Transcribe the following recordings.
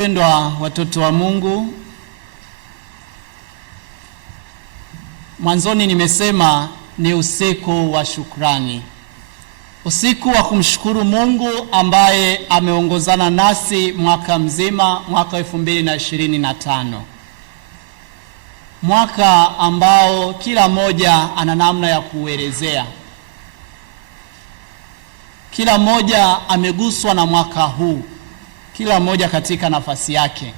Wapendwa watoto wa Mungu, mwanzoni nimesema ni usiku wa shukrani. Usiku wa kumshukuru Mungu ambaye ameongozana nasi mwaka mzima, mwaka 2025. Mwaka ambao kila moja ana namna ya kuelezea. Kila moja ameguswa na mwaka huu. Kila mmoja katika nafasi yake.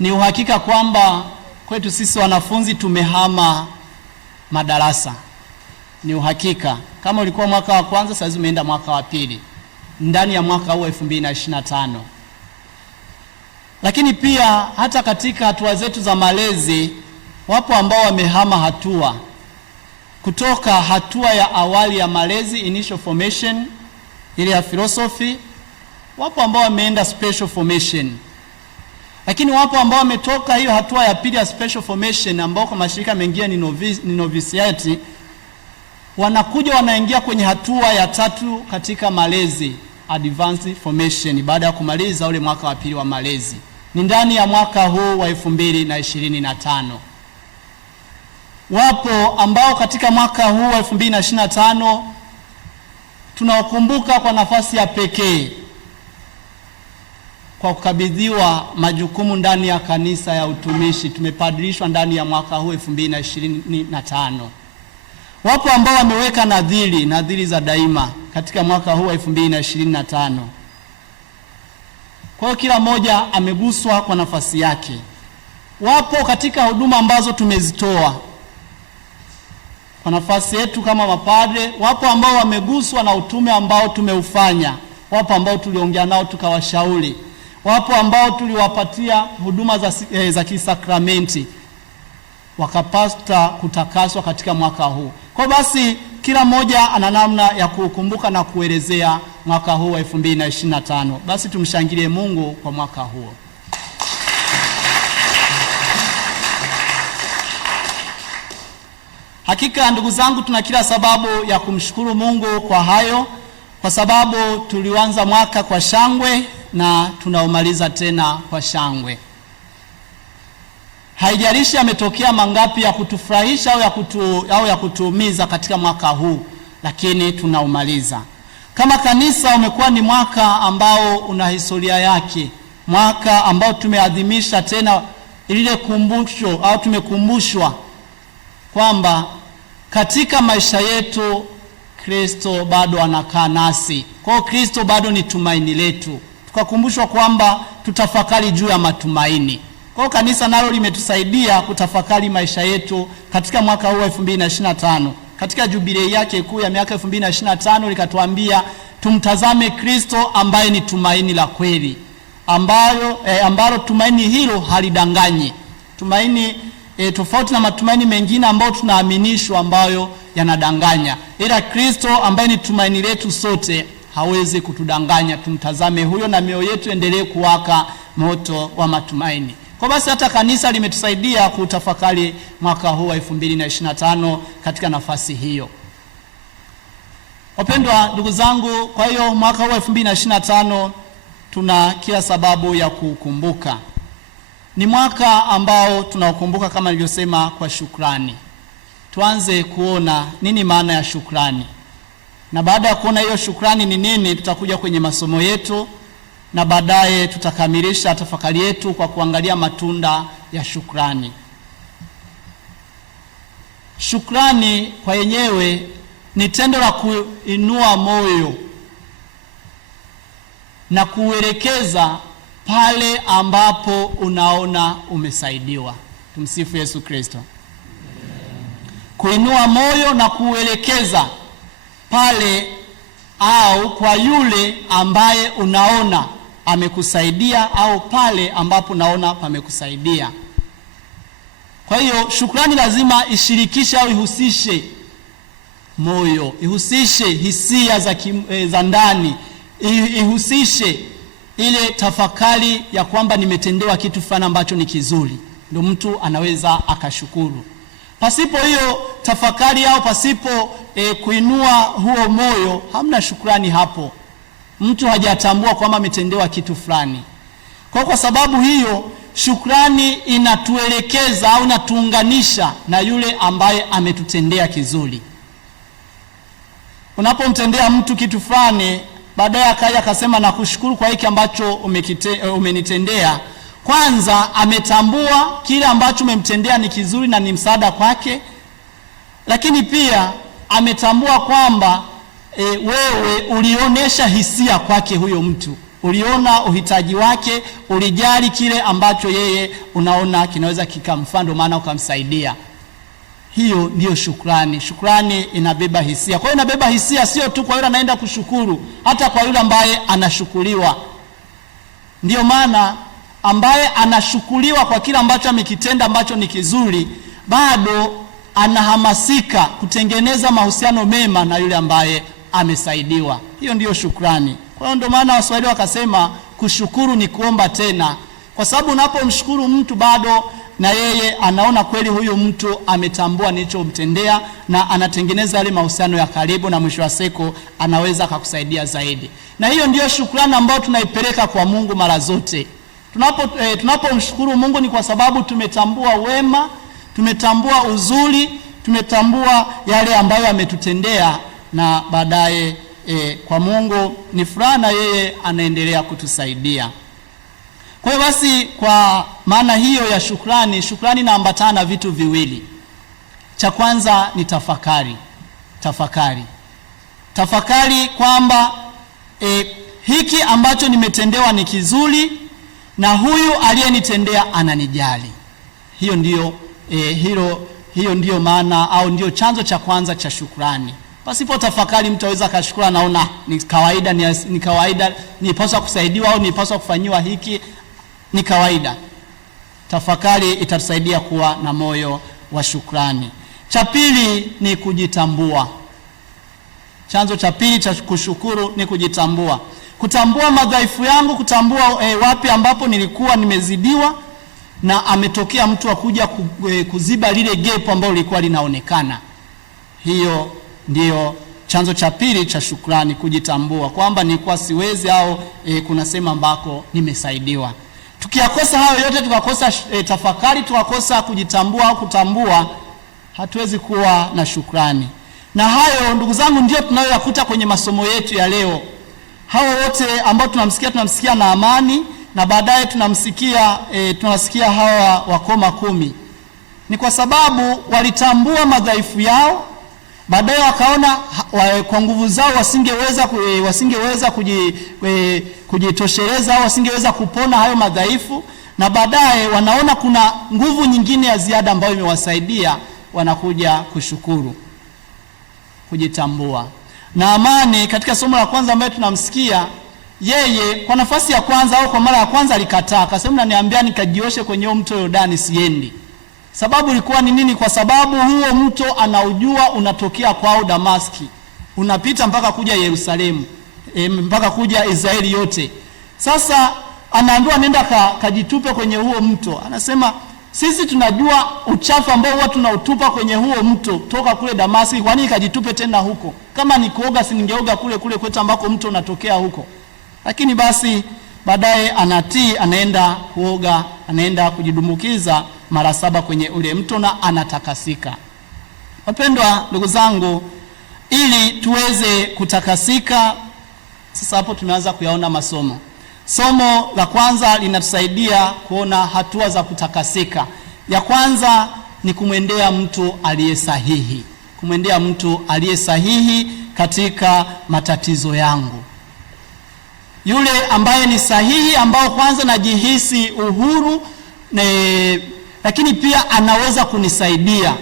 Ni uhakika kwamba kwetu sisi wanafunzi tumehama madarasa. Ni uhakika. Kama ulikuwa mwaka wa kwanza, sasa umeenda mwaka wa pili. Ndani ya mwaka huu 2025. Lakini pia hata katika hatua zetu za malezi, wapo ambao wamehama hatua. Kutoka hatua ya awali ya malezi, initial formation, ile ya philosophy. Wapo ambao wameenda special formation. Lakini wapo ambao wametoka hiyo hatua ya pili ya special formation, ambao kwa mashirika mengine ni novitiate, wanakuja wanaingia kwenye hatua ya tatu katika malezi, advanced formation, baada ya kumaliza ule mwaka wa pili wa malezi. Ni ndani ya mwaka huu wa 2025. Wapo ambao katika mwaka huu wa 2025 tunawakumbuka kwa nafasi ya pekee, kwa kukabidhiwa majukumu ndani ya kanisa ya utumishi. Tumepadilishwa ndani ya mwaka huu 2025. Wapo ambao wameweka nadhiri za daima katika mwaka huu 2025. Kwa hiyo kila mmoja ameguswa kwa nafasi yake. Wapo katika huduma ambazo tumezitoa kwa nafasi yetu kama mapadre. Wapo ambao wameguswa na utume ambao tumeufanya. Wapo ambao tuliongea nao tukawashauri. Wapo ambao tuliwapatia huduma za kisakramenti, wakapata kutakaswa katika mwaka huu. Kwa basi kila mmoja ana namna ya kukumbuka na kuelezea mwaka huu wa 2025. Basi tumshangilie Mungu kwa mwaka huo. Hakika ndugu zangu, tuna kila sababu ya kumshukuru Mungu kwa hayo, kwa sababu tulianza mwaka kwa shangwe na tunaumaliza tena kwa shangwe. Haijalishi yametokea mangapi ya kutufurahisha au ya kutuumiza katika mwaka huu, lakini tunaumaliza. Kama kanisa umekuwa ni mwaka ambao una historia yake, mwaka ambao tumeadhimisha tena ile kumbusho au tumekumbushwa kwamba katika maisha yetu Kristo bado anakaa nasi. Kwa hiyo Kristo bado ni tumaini letu. Tukakumbushwa kwamba tutafakari juu ya matumaini. Kwa hiyo kanisa nalo limetusaidia kutafakari maisha yetu katika mwaka huu 2025. Katika jubilei yake kuu ya miaka 2025 likatuambia tumtazame Kristo ambaye ni tumaini la kweli, ambalo tumaini hilo halidanganyi. Tumaini tofauti na matumaini mengine ambayo tunaaminishwa ambayo yanadanganya. Ila Kristo ambaye ni tumaini letu sote hawezi kutudanganya. Tumtazame huyo na mioyo yetu endelee kuwaka moto wa matumaini. Kwa basi hata kanisa limetusaidia kutafakari mwaka huu wa 2025 katika nafasi hiyo. Wapendwa ndugu zangu, kwa hiyo mwaka huu wa 2025 tuna kila sababu ya kukumbuka. Ni mwaka ambao tunaokumbuka kama nilivyosema kwa shukrani. Tuanze kuona nini maana ya shukrani. Na baada ya kuona hiyo shukrani ni nini, tutakuja kwenye masomo yetu na baadaye tutakamilisha tafakari yetu kwa kuangalia matunda ya shukrani. Shukrani kwa yenyewe ni tendo la kuinua moyo na kuelekeza pale ambapo unaona umesaidiwa. Tumsifu Yesu Kristo. Kuinua moyo na kuelekeza pale au kwa yule ambaye unaona amekusaidia au pale ambapo unaona pamekusaidia. Kwa hiyo shukrani lazima ishirikishe au ihusishe moyo, ihusishe hisia za ndani, ihusishe ile tafakari ya kwamba nimetendewa kitu fulani ambacho ni kizuri, ndio mtu anaweza akashukuru. Pasipo hiyo tafakari au pasipo kuinua huo moyo, hamna shukrani hapo. mtu hajatambua kwamba ametendewa kitu fulani. Kwa sababu hiyo, shukrani inatuelekeza au inatuunganisha na yule ambaye ametutendea kizuri. Unapomtendea mtu kitu fulani, baadaye akaja akasema nakushukuru kwa hiki ambacho umenitendea, kwanza ametambua kile ambacho umemtendea ni kizuri na ni msaada kwake, lakini pia ametambua kwamba wewe ulionesha hisia kwake huyo mtu, uliona uhitaji wake, ulijali kile ambacho yeye unaona kinaweza kikamfaa, ndio maana ukamsaidia. Hiyo ndiyo shukrani. Shukrani inabeba hisia. Kwa hiyo inabeba hisia sio tu kwa yule anaenda kushukuru, hata kwa yule ambaye anashukuriwa. Ndiyo maana ambaye anashukuriwa kwa kile ambacho amekitenda ambacho ni kizuri, bado anahamasika kutengeneza mahusiano mema na yule ambaye amesaidiwa. Hiyo ndiyo shukrani. Kwa hiyo ndio maana Waswahili wakasema kushukuru ni kuomba tena, kwa sababu unapomshukuru mtu bado na yeye anaona kweli huyu mtu ametambua nilichomtendea na anatengeneza yale mahusiano ya karibu, na mwisho wa siku anaweza kukusaidia zaidi. Na hiyo ndiyo shukrani ambayo tunaipeleka kwa Mungu mara zote. Tunapomshukuru Mungu ni kwa sababu tumetambua wema, tumetambua uzuri, tumetambua yale ambayo ametutendea, na baadaye kwa Mungu ni furaha na yeye anaendelea kutusaidia. Kwa hiyo basi, kwa maana hiyo ya shukrani, shukrani inaambatana na vitu viwili. Cha kwanza ni tafakari kwamba hiki ambacho nimetendewa ni kizuri na huyu aliyenitendea ananijali. Hiyo ndiyo maana au ndiyo chanzo cha kwanza cha shukrani. Pasipo tafakari mtu aweza kashukuru anaona ni kawaida, nipaswa kusaidiwa au nipaswa kufanyiwa hiki, ni kawaida. Tafakari itatusaidia kuwa na moyo wa shukrani. Cha pili ni kujitambua. Chanzo cha pili cha kushukuru ni kujitambua. Kutambua madhaifu yangu, kutambua wapi ambapo nilikuwa nimezidiwa na ametokea mtu akuja kuziba lile gap ambalo lilikuwa linaonekana. Hiyo ndiyo chanzo cha pili cha shukrani, kujitambua kwamba nilikuwa siwezi au kuna sehemu ambako nimesaidiwa. Tukiyakosa hayo yote, tukakosa tafakari, tukakosa kujitambua au kutambua, hatuwezi kuwa na shukrani. Na hayo ndugu zangu ndio tunayoyakuta kwenye masomo yetu ya leo. Hao wote ambao tunamsikia na Amani, na baadaye tunasikia hawa wakoma 10. Ni kwa sababu walitambua madhaifu yao, baadaye wakaona kwa nguvu zao wasingeweza kujitosheleza au wasingeweza kupona hayo madhaifu, na baadaye wanaona kuna nguvu nyingine ya ziada ambayo imewasaidia, wanakuja kushukuru, kujitambua. Na Amani katika somo la kwanza ambaye tunamsikia, yeye kwa nafasi ya kwanza au kwa mara ya kwanza alikataa, akasema naniambia nikajioshe kwenye mto Yordani, siendi. Sababu ilikuwa ni nini? Kwa sababu huo mto anaujua unatokea kwao Damaski, unapita mpaka kuja Yerusalemu, mpaka kuja Israeli yote. Sasa anaambiwa nenda kajitupe kwenye huo mto. Anasema sisi tunajua uchafu ambao huwa tunautupa kwenye huo mto toka kule Damaski, kwa nini kajitupe tena huko? Kama ni kuoga si ningeoga kule kwetu ambako mto unatokea huko. Lakini basi baadaye anatii, anaenda kuoga, anaenda kujidumbukiza mara 7 kwenye ule mto na anatakasika. Wapendwa ndugu zangu, ili tuweze kutakasika, sasa hapo tumeanza kuyaona masomo. Somo la kwanza linatusaidia kuona hatua za kutakasika. Ya kwanza ni kumwendea mtu aliye sahihi. Kumwendea mtu aliye sahihi katika matatizo yangu. Yule ambaye ni sahihi, ambao kwanza najihisi uhuru lakini pia anaweza kunisaidia.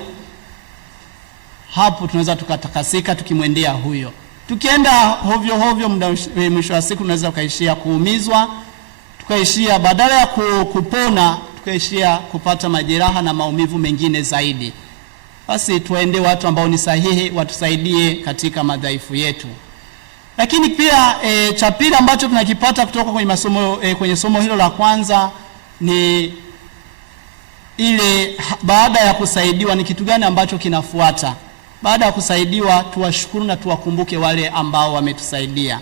Hapo tunaweza tukatakasika tukimwendea huyo. Tukienda hovyo mwisho wa siku tunaweza kuishia kuumizwa, tukaishia badala ya kupona, tukaishia kupata majeraha na maumivu mengine zaidi. Basi tuwaende watu ambao ni sahihi, watusaidie katika madhaifu yetu. Lakini pia cha pili ambacho tunakipata kutoka kwenye masomo kwenye somo hilo la kwanza ni ile baada ya kusaidiwa ni kitu gani ambacho kinafuata. Baada ya kusaidiwa tuwashukuru na tuwakumbuke wale ambao wametusaidia.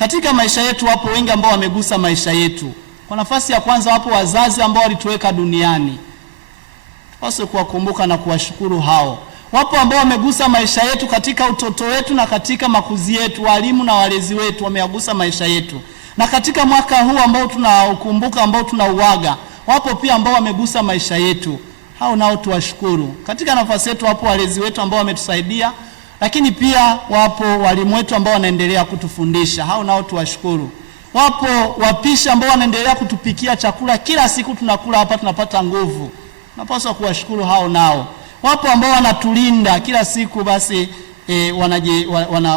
Katika maisha yetu wapo wengi ambao wamegusa maisha yetu. Kwa nafasi ya kwanza wapo wazazi ambao walituweka duniani. Tupaswe kuwakumbuka na kuwashukuru hao. Wapo ambao wamegusa maisha yetu katika utoto wetu na katika makuzi yetu, walimu na walezi wetu wamegusa maisha yetu. Na katika mwaka huu ambao tunaukumbuka, ambao tunauaga, wapo pia ambao wamegusa maisha yetu. Hao nao tuwashukuru. Katika nafasi yetu wapo walezi wetu ambao wametusaidia, lakini pia wapo walimu wetu ambao wanaendelea kutufundisha. Hao nao tuwashukuru. Wapo wapishi ambao wanaendelea kutupikia chakula kila siku, tunakula hapa tunapata nguvu. Tunapaswa kuwashukuru hao nao. Wapo ambao wanatulinda kila siku, basi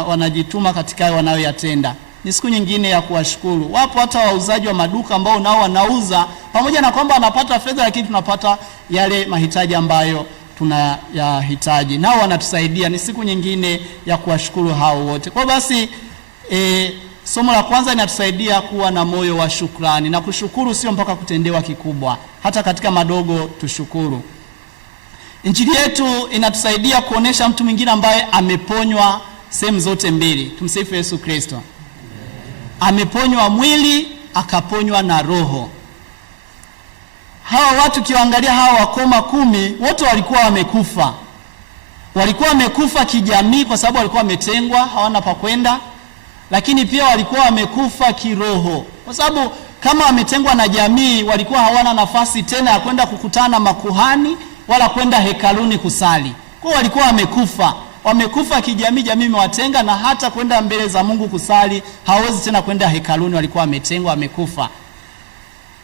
wanajituma katika wanayoyatenda. Ni siku nyingine ya kuwashukuru. Wapo hata wauzaji wa maduka ambao nao wanauza, pamoja na kwamba wanapata fedha, lakini tunapata yale mahitaji ambayo tunayahitaji. Nao wanatusaidia. Ni siku nyingine ya kuwashukuru hao wote. Kwa basi somo la kwanza linatusaidia kuwa na moyo wa shukrani, na kushukuru sio mpaka kutendewa kikubwa, hata katika madogo tushukuru. Injili yetu inatusaidia kuonesha mtu mwingine ambaye ameponywa sehemu zote mbili. Tumsifu Yesu Kristo. Ameponywa mwili, akaponywa na roho. Hawa watu kiwaangalia, hawa wakoma 10 wote walikuwa wamekufa. Walikuwa wamekufa kijamii kwa sababu walikuwa wametengwa, hawana pa kwenda, lakini pia walikuwa wamekufa kiroho kwa sababu kama wametengwa na jamii, walikuwa hawana nafasi tena ya kwenda kukutana na makuhani wala kwenda hekaluni kusali. Kwa walikuwa wamekufa kijamii, jamii imewatenga, na hata kwenda mbele za Mungu kusali hawezi tena kwenda hekaluni, walikuwa wametengwa, wamekufa.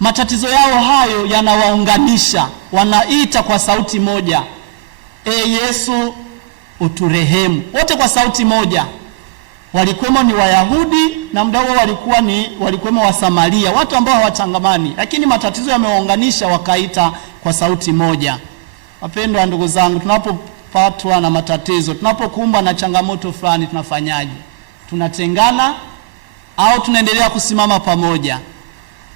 Matatizo yao hayo yanawaunganisha, wanaita kwa sauti moja, Yesu uturehemu. Wote kwa sauti moja. Walikuwemo ni Wayahudi na muda huo walikuwemo wa Samaria, watu ambao hawachangamani, lakini matatizo yamewaunganisha, wakaita kwa sauti moja. Wapendwa ndugu zangu, tunapopatwa na matatizo, tunapokumbwa na changamoto fulani, tunafanyaje? Tunatengana au tunaendelea kusimama pamoja?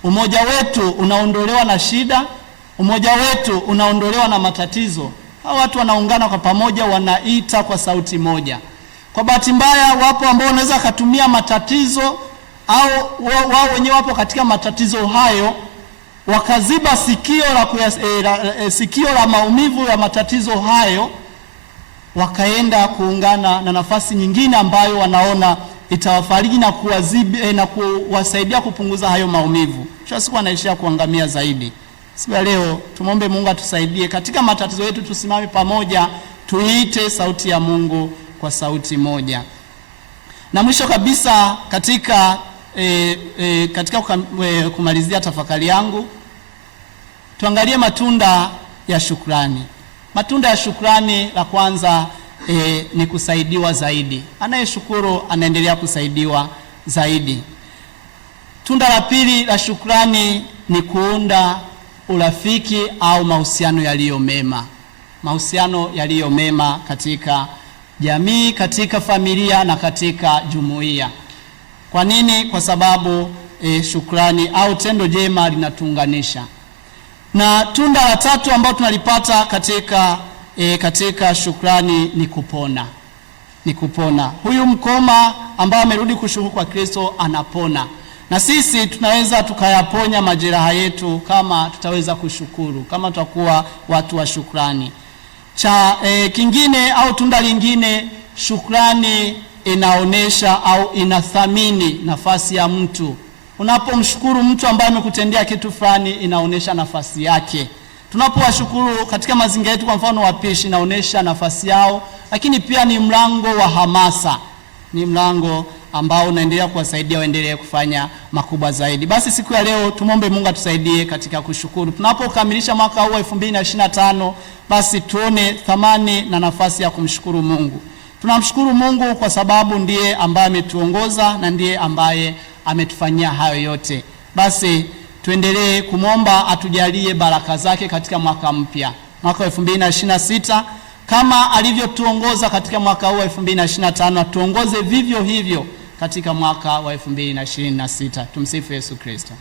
Umoja wetu unaondolewa na shida, umoja wetu unaondolewa na matatizo. Hao watu wanaungana kwa pamoja, wanaita kwa sauti moja. Kwa bahati mbaya wapo ambao wanaweza kutumia matatizo, au wao wenyewe wapo katika matatizo hayo, wakaziba sikio la maumivu ya matatizo hayo, wakaenda kuungana na nafasi nyingine ambayo wanaona itawafariji na na kuwasaidia kupunguza hayo maumivu. Kisha siku anaishia kuangamia zaidi. Siku ya leo tumombe Mungu atusaidie katika matatizo yetu, tusimame pamoja, tuite sauti ya Mungu kwa sauti moja. Na mwisho kabisa katika kumalizia tafakari yangu, tuangalie matunda ya shukrani. Matunda ya shukrani, la kwanza ni kusaidiwa zaidi. Anayeshukuru anaendelea kusaidiwa zaidi. Tunda la pili la shukrani ni kuunda urafiki au mahusiano yaliyo mema. Mahusiano yaliyo mema katika jamii, katika familia na katika jumuiya. Kwa nini? Kwa sababu shukrani au tendo jema linatuunganisha. Na tunda la tatu ambalo tunalipata katika shukrani ni kupona. Ni kupona. Huyu mkoma ambaye amerudi kushukuru kwa Kristo anapona. Na sisi tunaweza tukayaponya majeraha yetu kama tutaweza kushukuru, kama tutakuwa watu wa shukrani. Kingine au tunda lingine, shukrani inaonesha au inathamini nafasi ya mtu. Unapomshukuru mtu ambaye amekutendea kitu fulani, inaonesha nafasi yake. Tunapowashukuru katika mazingira yetu, kwa mfano wapishi, inaonesha nafasi yao, lakini pia ni mlango wa hamasa. Ni mlango ambao unaendelea kuwasaidia waendelee kufanya makubwa zaidi. Basi siku ya leo tumombe Mungu atusaidie katika kushukuru. Tunapokamilisha mwaka huu 2025, basi tuone thamani na nafasi ya kumshukuru Mungu. Tunamshukuru Mungu kwa sababu ndiye ambaye ametuongoza na ndiye ambaye ametufanyia hayo yote. Basi tuendelee kumwomba atujalie baraka zake katika mwaka mpya, mwaka 2026. Kama alivyotuongoza katika mwaka huu 2025, atuongoze vivyo hivyo katika mwaka wa 2026. Tumsifu Yesu Kristo.